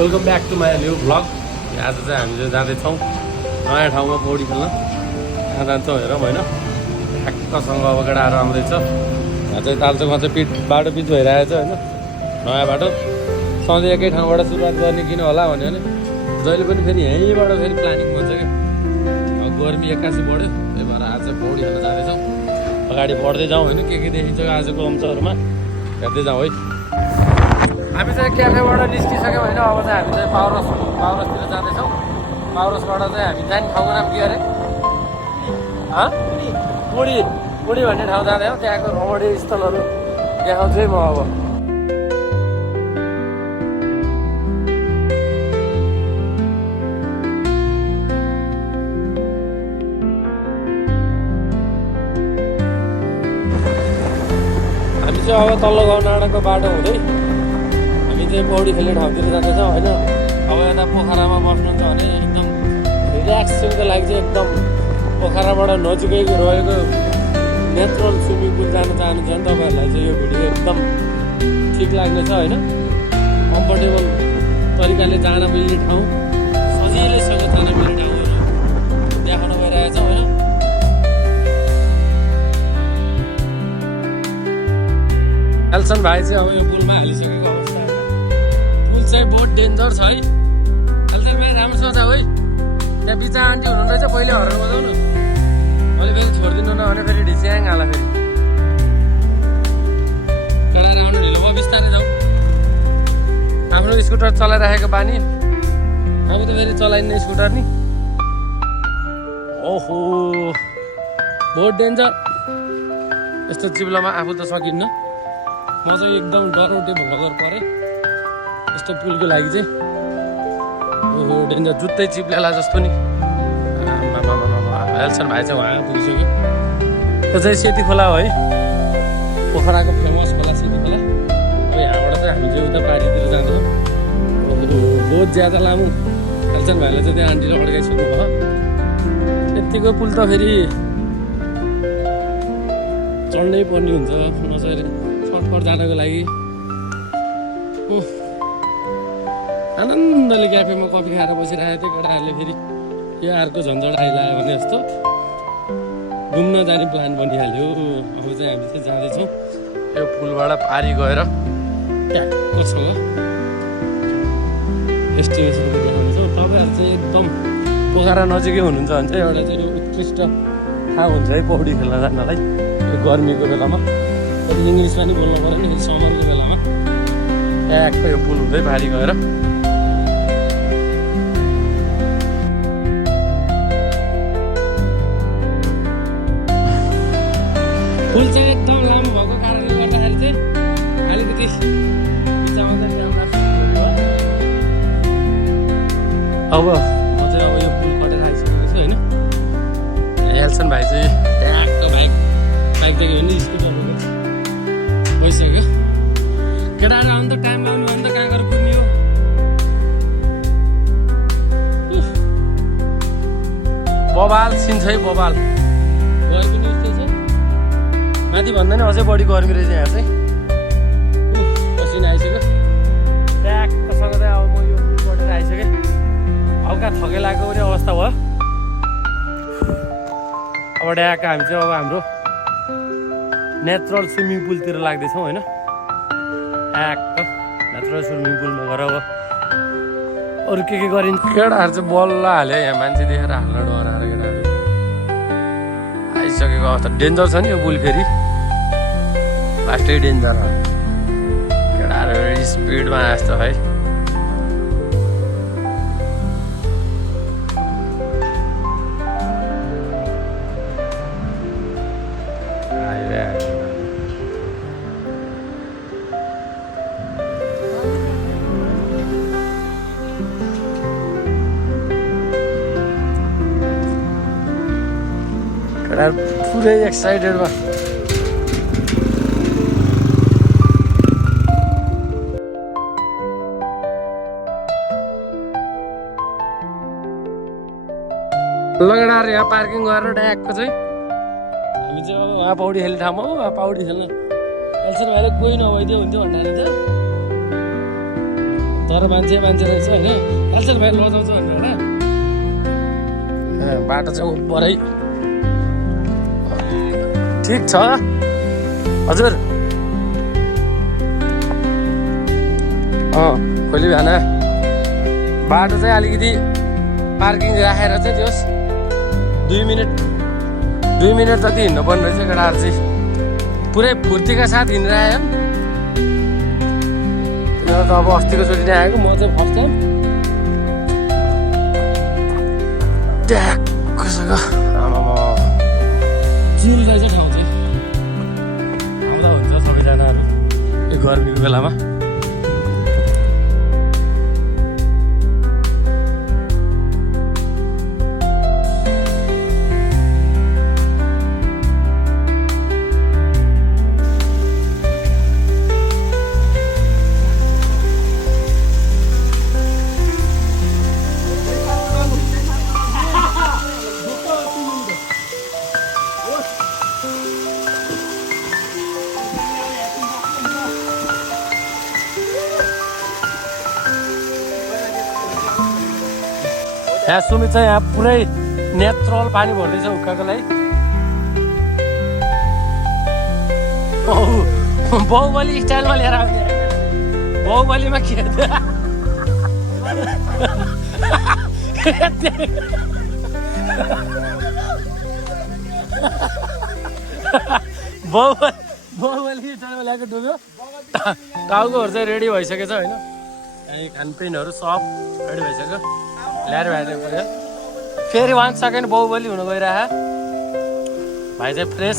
Welcome back to my new vlog. आज चाहिँ हामी चाहिँ जाँदैछौँ नयाँ ठाउँमा पौडी खेल्न। यहाँ जान्छौँ हेरौँ होइन, ठ्याक्कसँग अब केटाहरू आउँदैछ। यहाँ चाहिँ तालचोकमा चाहिँ बाटो पिच भइरहेको छ होइन, नयाँ बाटो। सधैँ एकै ठाउँबाट सुरुवात गर्ने किन होला भन्यो भने जहिले पनि फेरि यहीँबाट फेरि प्लानिङ भन्छ क्या। अब गर्मी एक्कासी बढ्यो, त्यही भएर आज चाहिँ पौडी खेल्न जाँदैछौँ। अगाडि बढ्दै जाउँ होइन, के देखिन्छ आजको अंशहरूमा हेर्दै जाउँ है। हामी चाहिँ क्याफेबाट निस्किसक्यौँ होइन, अब चाहिँ हामी चाहिँ पावरसतिर जाँदैछौँ। पावरसबाट चाहिँ हामी जाने ठाउँको नाम के अरे? पुडी भन्ने ठाउँ जाँदै हो। त्यहाँको रमणीय स्थलहरू देखाउँछु है म अब। हामी चाहिँ अब तल्लो गाउँ डाँडाको बाटो हुँदै हामी चाहिँ पौडी खेल्ने ठाउँतिर जाँदैछौँ होइन। अब यता पोखरामा बस्नुहुन्छ भने एकदम रिल्याक्सको लागि चाहिँ एकदम पोखराबाट नजिकै रहेको नेचुरल स्विमिङ पुल जान चाहनुहुन्छ भने तपाईँहरूलाई चाहिँ यो भिडियो एकदम ठिक लाग्नेछ होइन। कम्फर्टेबल तरिकाले जान मिल्ने ठाउँ, सजिलैसँग जान मिल्ने ठाउँहरू देखाउन गइरहेको छ होइन। एल्सन भाइ चाहिँ अब यो पुलमा हालिसकेको अवस्था होइन। पुल चाहिँ बहुत डेन्जर छ है। एल्सन भाइ राम्रोसँग छ है। त्यहाँ बिचा आन्टी हुनुहुँदैछ, पहिले हर्न बजाउनु, अहिले फेरि छोडिदिनु न भने फेरि ढिस्याङ हाल फेरि। केटाएर आउनु ढिलो, म बिस्तारै जाउँ। आफ्नो स्कुटर चलाइराखेको बानी, अब त फेरि चलाइने स्कुटर नि। ओहो बहुत डेन्जर। यस्तो चिप्लोमा आफू त सकिन्न। म चाहिँ एकदम डराउँदै भोकर परेँ यस्तो पुलको लागि चाहिँ। ओहो डेन्जर, जुत्तै चिप्लेला जस्तो नि। एल्सन भाइ चाहिँ उहाँ पुगिसक्यो। त्यो चाहिँ सेती खोला हो है, पोखराको फेमस खोला सेती खोला। अब यहाँबाट चाहिँ हामी चाहिँ उता पारीतिर जाँदैछौँ। बहुत ज्यादा लामो। एल्सन भाइलाई चाहिँ त्यहाँ आन्टीले अड्काइसक्नु भयो। यत्तिको पुल त फेरि चढ्नै पर्ने हुन्छ नचढेर सर्टकट जानको लागि। आनन्दले क्याफेमा कफी खाएर बसिरहेको थियो केटाहरूले। फेरि यो अर्को झन्झट आइलायो भने जस्तो घुम्न जाने प्लान बनिहाल्यो। अब चाहिँ हामी चाहिँ जाँदैछौँ यो पुलबाट पारी गएर ट्याक्कोसँग डेस्टिनेसनको देखाउनेछौँ। तपाईँहरू चाहिँ एकदम पोखरा नजिकै हुनुहुन्छ भने चाहिँ एउटा चाहिँ उत्कृष्ट ठाउँ हुन्छ है पौडी खेल्न जान्नलाई। यो गर्मीको बेलामा इङ्ग्लिसमा नि बोल्नु पऱ्यो नि, फेरि समरको बेलामा ट्याक्क यो पुल हुँदै पारी गएर पुल चाहिँ एकदम लामो भएको कारणले गर्दाखेरि चाहिँ अलिकति बिचमा चाहिँ राम्रो। अब म चाहिँ अब यो पुल कटेर आइसकेको छु होइन। एल्सन भाइ चाहिँ ट्याक्क बाइकदेखि हिँड्ने स्कुटर भइसक्यो। केटाहरू आउनु त टाइम आउनु भने त कहाँ गएर कुद्ने हो। बबाल सिन छ है बबाल। गर्मी पनि यस्तै छ, माथि भन्दा नि अझै बढी गर्मी रहेछ यहाँ चाहिँ। पसिना आइसक्यो ट्याक्कसँग चाहिँ। अब म यो पुल कटेर आइसकेँ, हल्का थकै लागेको पनि अवस्था भयो। अब ट्याक्क हामी चाहिँ अब हाम्रो नेचुरल स्विमिङ पुलतिर लाग्दैछौँ होइन। ट्याक्क नेचुरल स्विमिङ पुलमा गएर अब अरू के गरिन्छ। केटाहरू चाहिँ बल्ल हाल्यो यहाँ, मान्छे देखेर हाल्न डराएर केटाहरू आइसकेको अवस्था। डेन्जर छ नि यो पुल, फेरि लास्टै डेन्जर हो। केटाहरू स्पिडमा जस्तो है। पुरै एक्साइटेड भयो। लगेर यहाँ पार्किङ गरेर ट्याक्क चाहिँ हामी चाहिँ अब उहाँ पौडी खेल्ने ठाउँमा हो। उहाँ पौडी खेल्न एल्सन भाइले कोही नभइदियो हुन्थ्यो भन्दाखेरि चाहिँ तर मान्छे रहेछ होइन हेल्चेल भाइ लजाउँछ भनेर होला बाटो चाहिँ उपरै ठिक छ हजुर भोलि बिहान बाटो चाहिँ अलिकति पार्किङ राखेर चाहिँ त्यो 2 मिनट जति हिँड्नुपर्ने रहेछ केटाहरू चाहिँ पुरै फुर्तीका साथ हिँडिरह्यो तिनीहरू त अब अस्तिको चोटि नै आएको म चाहिँ फर्स्ट टाइम ट्याक्कसँग आमामा चिल रहेछ ठाउँ चाहिँ आउँदा हुन्छ सबैजनाहरू यो गर्मीको बेलामा यहाँ सुमित चाहिँ यहाँ पुरै नेचुरल पानी भर्दैछ उक्काको लागि बाहुबली स्टाइलमा लिएर आउने बाहुबलीमा के बाहुबली स्टाइलमा ल्याएको डुब्यो टाउकोहरू चाहिँ रेडी भइसकेछ होइन यहीँ खानपिनहरू सब रेडी भइसक्यो ल्याएर भाइले पुग्यो फेरि 1 सेकेन्ड बाहुबली हुन गइरह भाइ चाहिँ फ्रेस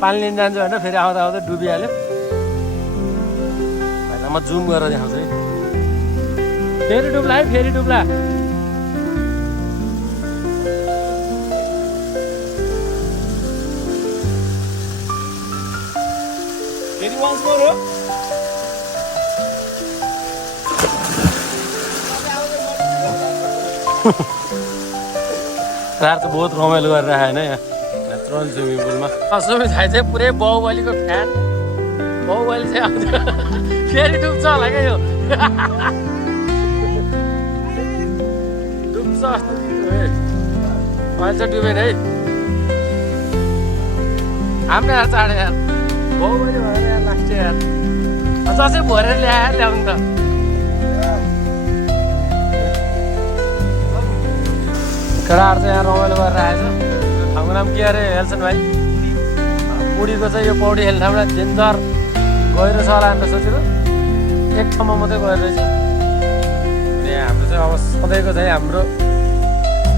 पानी लिन जान्छु होइन फेरि आउँदा आउँदै डुबिहाल्यो भाइलाई म जुम गरेर देखाउँछु है फेरि डुब्ला है फेरि डुब्ला फेरि वान्स मोर हो रात त बहुत रमाइलो गरेर आयो होइन यहाँ नेचुरल स्विमिङ पुलमा सुमित भाइ चाहिँ पुरै बाहुबलीको फ्यान बाहुबली चाहिँ आउँछ फेरि डुब्छ होला क्या यो डुब्छ अहिले चाहिँ डुबेन है हाम्रो यार चाँडो यार बाहुबली भएर यार लाग्छ यार जसै भरेर ल्याउनु त केटाहरू चाहिँ यहाँ रमाइलो गरेर आएछ ठाउँको नाम के अरे हेल्छन् भाइ पुडीको चाहिँ यो पौडी खेल्ने ठाउँबाट डेन्जर गहिरो छ होला भनेर सोचेको एक ठाउँमा मात्रै गएर रहेछ अनि हाम्रो चाहिँ अब सधैँको चाहिँ हाम्रो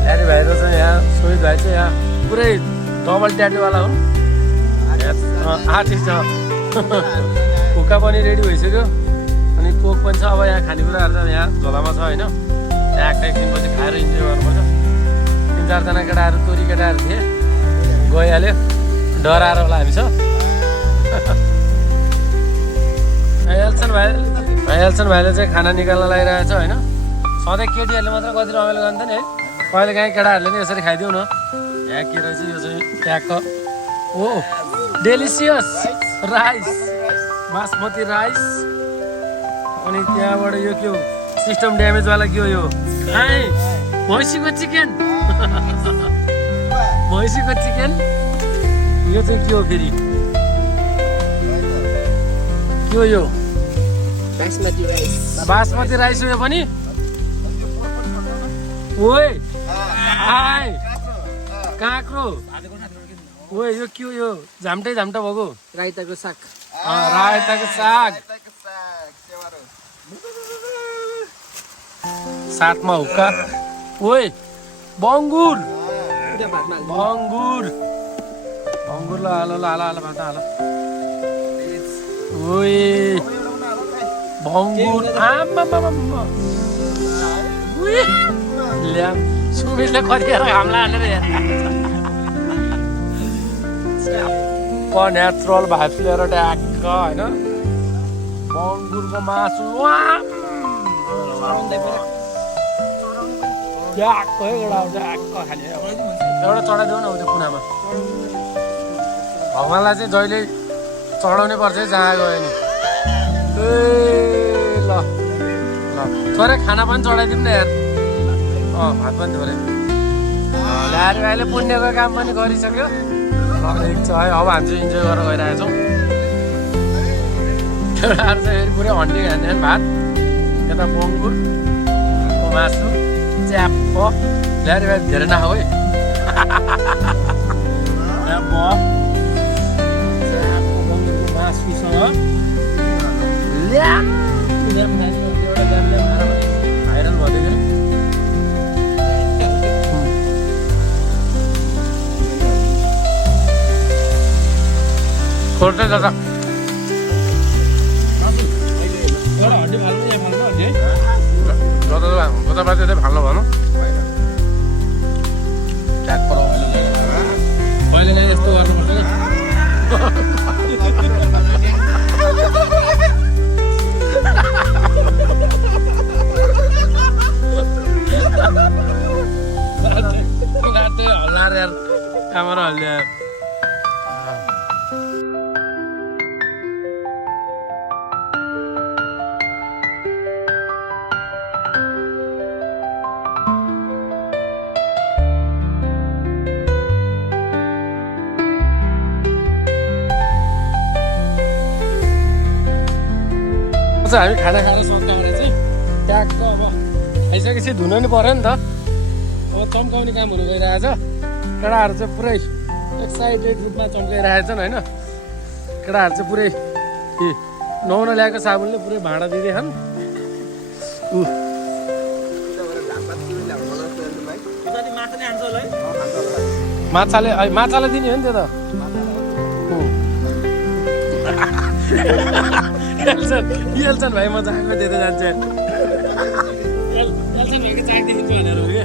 ल्यारी भाइहरू चाहिँ यहाँ सोहित भाइ चाहिँ यहाँ पुरै डबल ट्याटुवाला हुन् आर्टिस्ट छ हुक्का पनि रेडी भइसक्यो अनि कोक पनि छ अब यहाँ खानेकुराहरू चाहिँ यहाँ झोलामा छ होइन त्यहाँ एकछिनपछि खाएर इन्जोय गर्नुपर्छ 3-4 केटाहरू तोरी केटाहरू थिए गइहाल्यो डराएर होला हामी छ हेल्छन् भाइले चाहिँ खाना निकाल्न लागिरहेको छ होइन सधैँ केटीहरूले मात्र कति रमाइलो गर्छ नि है कहिले काहीँ केटाहरूले नि यसरी खाइदिउँ न यहाँ के रहेछ यो चाहिँ ट्याक्क ओ डेलिसियस राइस बासमती राइस अनि त्यहाँबाट यो के हो सिस्टम ड्यामेजवाला के हो यो भैँसीको चिकन यो चाहिँ के हो फेरि के हो यो बासमती राइस हो यो पनि ओए आइ काँक्रो ओए यो के हो यो झाम्टै भएको रायताको साग साथमा हुक्का ओए बङ्गुर ल हाल भात हाल ओए बङ्गुर ल्या सुमितले कतिखेर घामला हालेर नेचुरल भाइब्स लिएर ट्याक्क होइन बङ्गुरको मासु ट्याक्क खाने एउटा चढाइदेऊ न त्यो कुनामा भगवान्लाई चाहिँ जहिले चढाउनै पर्छ है जहाँ गयो नि ए ल थोरै खाना पनि चढाइदिउँ न यार भात पनि थोरै ल्याएर भाइले पुण्यको काम पनि गरिसक्यो ठिक छ है अब हामी चाहिँ इन्जोय गरेर गइरहेछौँ केटाहरू चाहिँ फेरि पुरै हन्डी खाने भात यता बङ्गुर मासु च्याप्प ल्याएर भाइ धेरै नखाऊ है च्याप्प मासुसँग ल्याम एउटा भाइरल भइदियो खोल्दै जाँदा हड्डी फाल्नु यहाँ फाल्नु हड्डी जता त्यतै फाल्नु भनौँ ट्याक पर मैले नै यस्तो गर्नुपर्छ कि हल्लाएर यार क्यामेरा हल्ल्या हामी खाना खाएर सकाएर चाहिँ ट्याक्क अब खाइसकेपछि धुनु नि पऱ्यो नि त अब चम्काउने काम हुनु गइरहेछ केटाहरू चाहिँ पुरै एक्साइटेड रूपमा चम्काइरहेछन् होइन केटाहरू चाहिँ पुरै नुहाउन ल्याएको साबुनले पुरै भाँडा दिँदैछन् माछाले दिने हो नि त्यो त एल्छन् भाइ म चाहेको दिँदै जान्छ एल्छन् भाइको चाकदेखि भनेर हो क्या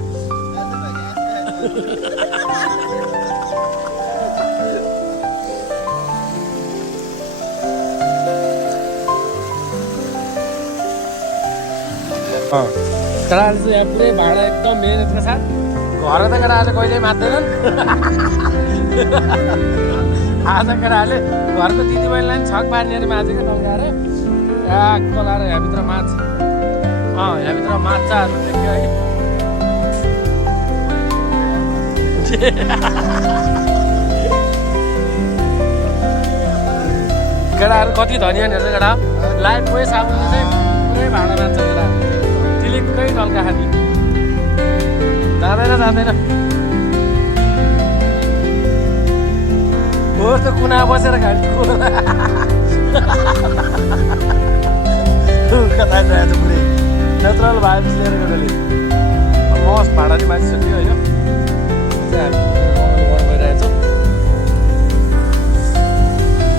केटाहरूले चाहिँ यहाँ पुरै भाडा एकदम मेहनतको साथ घर त केटाहरूले कहिल्यै मात्दैनन् आज केटाहरूले घरको दिदीबहिनीलाई पनि छक पार्नेर माझेको टङ्काएर ट्याक्क लाएर यहाँभित्र यहाँभित्र माछाहरू देख्यो है केटाहरू कति धनियाँ हेर्छ केटा लाइफ बोय साबुनले चाहिँ पुरै भाँडा मान्छ केटा तिलिक्कै नल्का खाने जाँदैन होस् त कुना बसेर खाने कता जाएछ पुरै नेचुरल भाइब्स लिएर केटाले मस्त भाडा नि मासिसक्यो होइन हामी गइरहेछौँ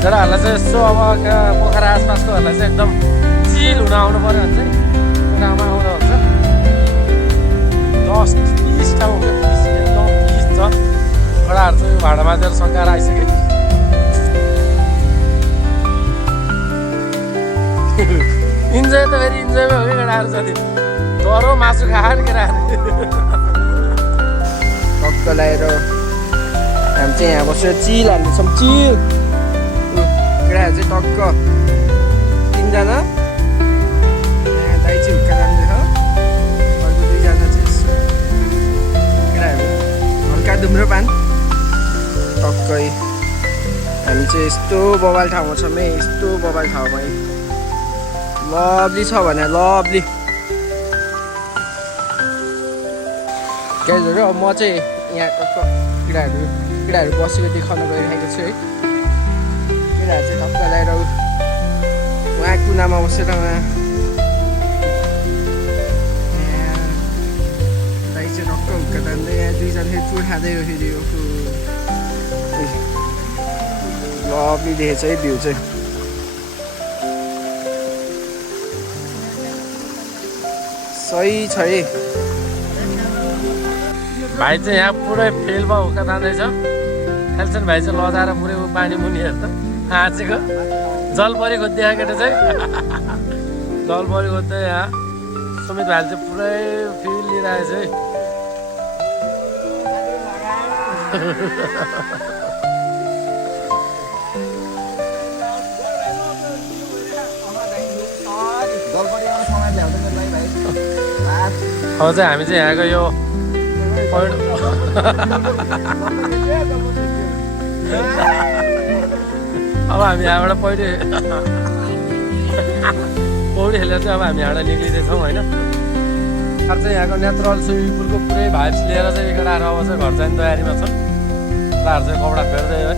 केटाहरूलाई चाहिँ यसो अब पोखरा आसपासकोहरूलाई चाहिँ एकदम चिल हुन आउनु पऱ्यो भने चाहिँ कुनामा आउँदा हुन्छ 10-20 ठाउँ एकदम 20 छ केटाहरू चाहिँ भाडा माझेर सकाएर आइसक्यो इन्जोय त फेरि इन्जोयमै हो कि केटाहरू साथी डरो मासु खाएर केटाहरू टक्क लगाएर हामी चाहिँ यहाँ बसेर चिल हाल्नेछौँ चिल केटाहरू चाहिँ टक्क 3जना दाइ चाहिँ हुक्का जाँदैछ अर्को 2जना चाहिँ केटाहरू हल्का धुम्रोपान टक्कै हामी चाहिँ यस्तो बबाल ठाउँमा छौँ है यस्तो बबाल ठाउँमा लभली छ भने लभली गाइजहरू अब म चाहिँ यहाँ टक्क केटाहरू बसेको देखाउन गइरहेको छु है केटाहरू चाहिँ टक्क ल्याएर उहाँ कुनामा बसेर उहाँ दाइ चाहिँ टक्क हुक्का तान्दै यहाँ 2जना फेरि चुर खाँदै हो फेरि लभली देखेछ है भ्यू चाहिँ सही छ है भाइ चाहिँ यहाँ पुरै फिल्डमा हुक्का तान्दैछ खेल्छन् भाइ चाहिँ लजाएर पुरै पानी मुनि हेर्छ हाँचेको जलपरी खोज्दै केटा चाहिँ जलपरी खोज्दै यहाँ सुमित भाइले चाहिँ पुरै फिल लिइरहेछ है जलपरी ल्याउँदैन भाइ अब चाहिँ हामी चाहिँ यहाँको यो पोइन्ट अब हामी यहाँबाट पौडी खेलेर चाहिँ अब हामी यहाँबाट निक्लिँदैछौँ होइन। अरू चाहिँ यहाँको नेचुरल स्विमिङ पुलको पुरै भाइब्स लिएर चाहिँ केटाहरू अब चाहिँ घर जाने तयारीमा छ। केटाहरू चाहिँ कपडा फेर्दै है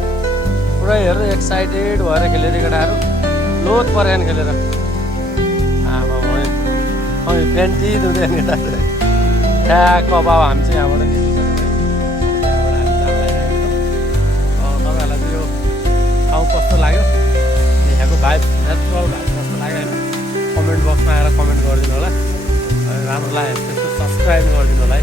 पुरै हेरेर एक्साइटेड भएर खेलेर केटाहरू लोत परेन खेलेर आमा प्यान्टी धुँदैन केटाहरू ठ्याक्क। अब हामी चाहिँ यहाँबाट निस्किसक्यौँ है। तपाईँहरूलाई चाहिँ यो ठाउँ कस्तो लाग्यो, यहाँको भाइब नेचुरल भाइब कस्तो लाग्यो होइन, कमेन्ट बक्समा आएर कमेन्ट गरिदिनु होला। राम्रो लाग्यो भने त्यसको सब्सक्राइब गरिदिनु होला है।